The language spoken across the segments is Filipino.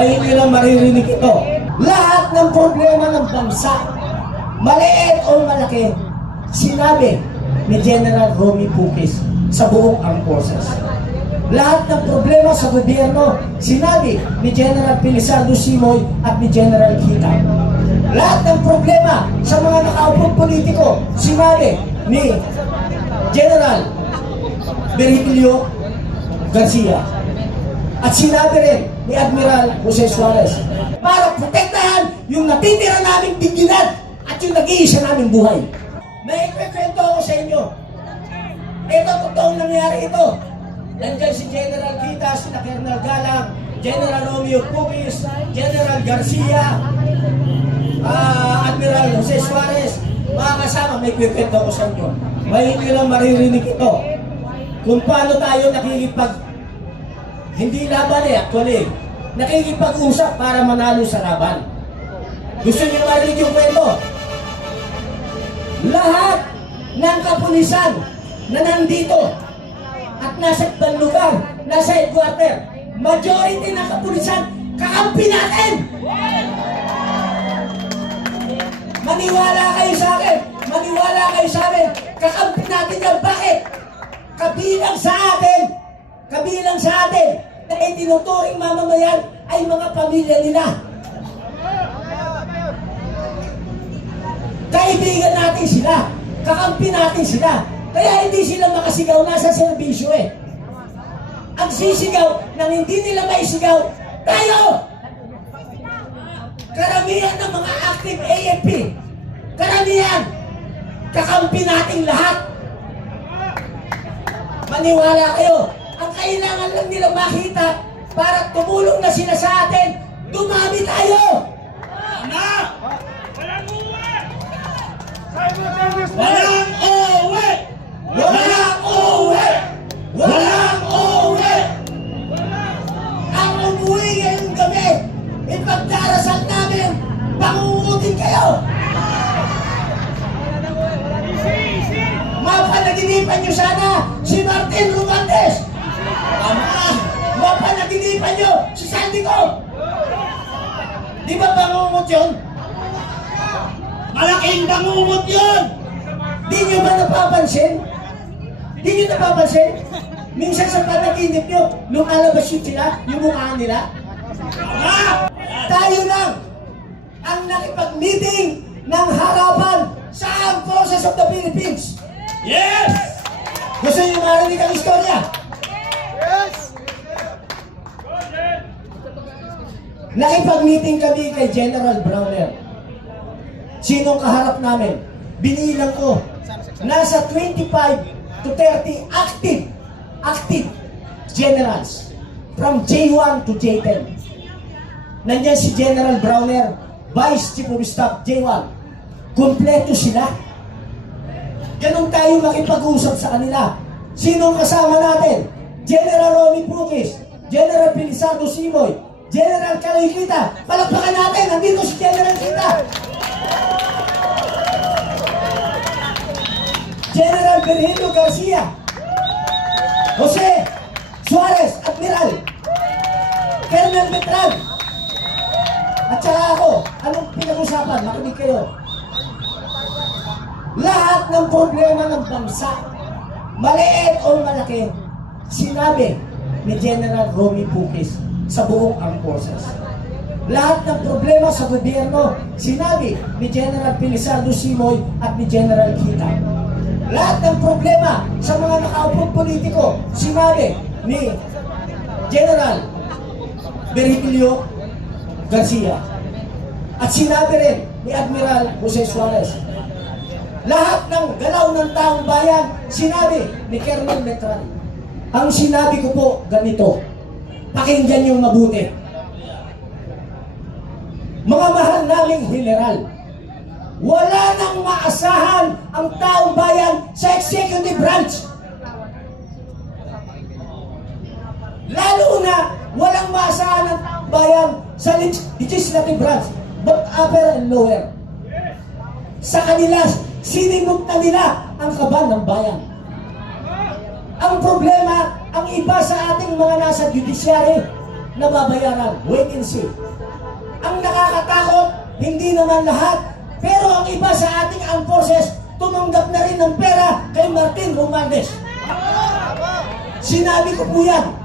May hindi lang maririnig ito. Lahat ng problema ng bansa, maliit o malaki, sinabi ni General Romy Pukis sa buong armed forces. Lahat ng problema sa gobyerno, sinabi ni General Pilisardo Simoy at ni General Kita. Lahat ng problema sa mga nakaupong politiko, sinabi ni General Virgilio Garcia. At sinabi rin ni Admiral Jose Suarez para protektahan yung natitira naming dignidad at yung nag-iisa naming buhay. May ikwento ako sa inyo. Ito, totoong nangyari ito. Nandiyan si General Kita, si Colonel Galang, General Romeo Pugis, General Garcia, ah, Admiral Jose Suarez, mga kasama, may kwento ko sa inyo. May hindi lang maririnig ito. Kung paano tayo nakikipag hindi laban eh, actually. Nakikipag-usap para manalo sa laban. Gusto niyo marinig yung kwento? Lahat ng kapulisan na nandito at nasa ibang lugar, nasa headquarter, majority ng kapulisan, kakampi natin! Maniwala kayo sa akin! Maniwala kayo sa akin! Kakampi natin yan! Bakit? Kabilang sa atin! Kabilang sa atin na itinuturing mamamayan ay mga pamilya nila. Kaibigan natin sila. Kakampi natin sila. Kaya hindi sila makasigaw nasa serbisyo eh. Ang sisigaw nang hindi nila maisigaw, tayo! Karamihan ng mga active AFP, karamihan, kakampi nating lahat. Maniwala kayo, ang kailangan lang nila makita para tumulong na sila sa atin, dumami tayo! Na! Walang uwi! Walang uuwi! Walang uuwi! Walang uuwi! Ang umuwi ngayong gabi, ipagdarasal namin, pangungutin kayo! Mapanaginipan nyo sana si Martin Romandes! Ama! Mapanaginipan nyo si Sandy ko! Di ba pangungut yun? Malaking bangungot yun! Di nyo ba napapansin? Di nyo napapansin? Minsan sa panaginip nyo, lumalabas yun sila, yung mukha nila. Tama! Tayo lang ang nakipag-meeting ng harapan sa Armed Forces of the Philippines. Yes! Gusto nyo marinig ang istorya? Nakipag-meeting kami kay General Browner. Sinong kaharap namin? Binilang ko. Nasa 25 to 30 active, active generals from J1 to J10. Nandiyan si General Browner, Vice Chief of Staff J1. Kompleto sila. Ganun tayo makipag-usap sa kanila. Sinong kasama natin? General Romy Pugis, General Pilisardo Simoy, General Kaloy Kita. Palakpakan natin, nandito si General Kita. General Virgilio Garcia, Jose Suarez, Admiral, Colonel Metran, at saka ako, anong pinag-usapan? Makinig kayo. Lahat ng problema ng bansa, maliit o malaki, sinabi ni General Romy Pukis sa buong armed forces. Lahat ng problema sa gobyerno, sinabi ni General Pilisardo Simoy at ni General Kita. Lahat ng problema sa mga nakaupong politiko, sinabi ni General Virgilio Garcia. At sinabi rin ni Admiral Jose Suarez. Lahat ng galaw ng taong bayan, sinabi ni Colonel Metran. Ang sinabi ko po ganito, pakinggan yung mabuti. Mga mahal naming general, wala nang maasahan ang taong bayan sa executive branch. Lalo na walang maasahan ang taong bayan sa leg- legislative branch, both upper and lower. Sa kanila, sinimot na nila ang kaban ng bayan. Ang problema, ang iba sa ating mga nasa judiciary, nababayaran. Wait and see. Ang nakakatakot, hindi naman lahat. Pero ang iba sa ating armed forces, tumanggap na rin ng pera kay Martin Romualdez. Sinabi ko po yan.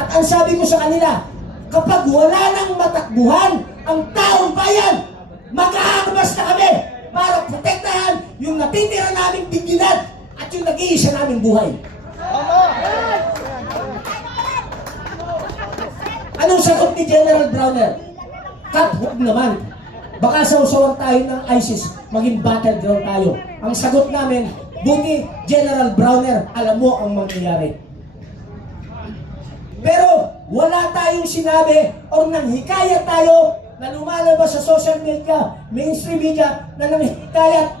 At ang sabi ko sa kanila, kapag wala nang matakbuhan ang taong bayan, mag-aarmas na kami para protektahan yung natitira naming dignidad at yung nag-iisa naming buhay. Anong sagot ni General Browner? Cut, huwag naman. Baka sausawan tayo ng ISIS, maging battleground tayo. Ang sagot namin, buti General Browner, alam mo ang mangyayari. Pero wala tayong sinabi o nanghikayat tayo na lumalabas sa social media, mainstream media, na nanghikayat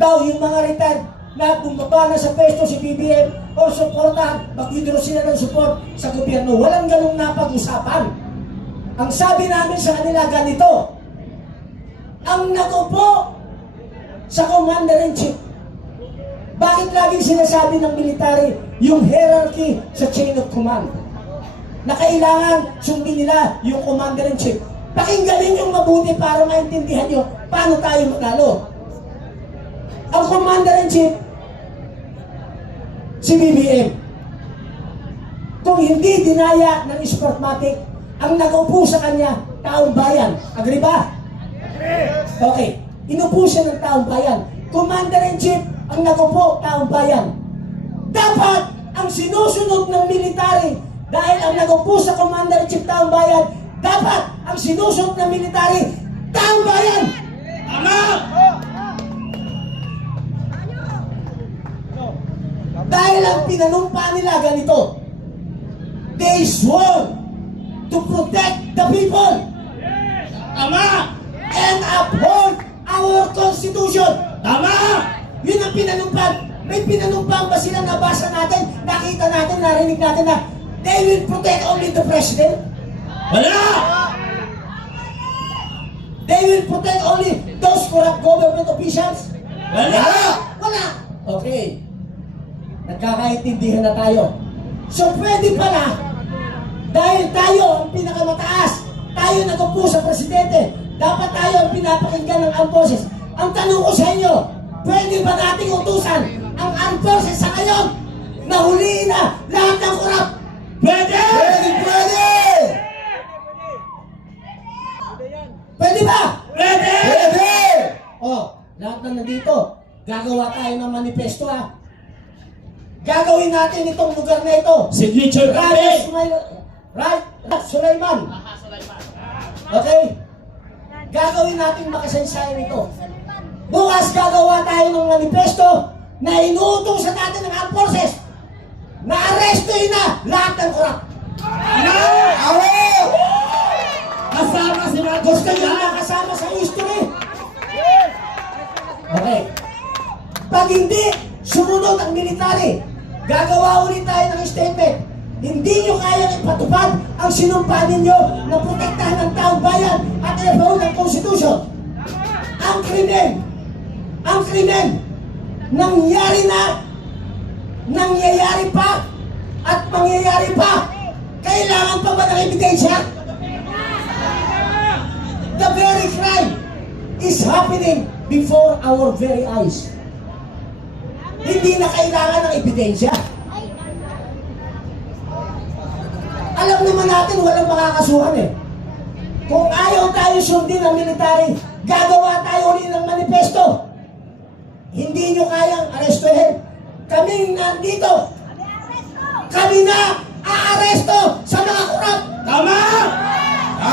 daw yung mga retired na bumaba na sa pesto si BBM o suportahan, mag-withdraw sila ng support sa gobyerno. Walang ganong napag-usapan. Ang sabi namin sa kanila ganito, ang nagupo sa Commander-in-Chief, bakit laging sinasabi ng military yung hierarchy sa chain of command? na kailangan sundin nila yung commander-in-chief. Pakinggan yung mabuti para maintindihan nyo paano tayo manalo. Ang commander-in-chief, si BBM. Kung hindi dinaya ng Spartmatic, ang nag-upo sa kanya, taong bayan. Agree ba? Okay. Inupo siya ng taong bayan. Commander-in-chief, ang nag-upo, taong bayan. Dapat ang sinusunod ng military dahil ang nag-upo sa Commander-in-Chief taong bayan, dapat ang sinusunod ng military taong bayan. Tama! Dahil ang pinanumpa nila ganito, they swore to protect the people Tama! and uphold our Constitution. Tama! Yun ang pinanumpa. May pinanumpa ba silang nabasa natin, nakita natin, narinig natin na they will protect only the president? Wala! They will protect only those corrupt government officials? Wala! Wala! Okay. Nagkakaintindihan na tayo. So pwede pala, dahil tayo ang pinakamataas, tayo nagpupo sa presidente, dapat tayo ang pinapakinggan ng armed forces. Ang tanong ko sa inyo, pwede ba nating utusan ang armed forces sa ngayon na huliin na lahat ng korap? Pwede! Pwede, pwede! Pwede ba? Pwede! Pwede! Oh, lahat na nandito, gagawa tayo ng manifesto ha. Gagawin natin itong lugar na ito. Signature! Sumayla, right? Sulaiman. Okay? Gagawin natin makasaysayan ito. Bukas gagawa tayo ng manifesto na inuutosan natin ng armed forces na arestuin na lahat ng korap. Awe! Kasama si Marcos Gusto nyo Kaya! nakasama sa history? Okay. Pag hindi, sumunod ang military. Gagawa ulit tayo ng statement. Hindi nyo kayang ipatupad ang sinumpa ninyo na protektahan ng taong bayan at i-uphold ang Constitution. Ang krimen, ang krimen, nangyari na, nangyayari pa, at mangyayari pa. Kailangan pa ba ng ebidensya? The very crime is happening before our very eyes hindi na kailangan ng ebidensya. Alam naman natin walang makakasuhan eh. Kung ayaw tayo sundin ng military, gagawa tayo ulit ng manifesto. Hindi nyo kayang arestuhin. Kami nandito. Kami na aaresto sa mga kurap. Tama!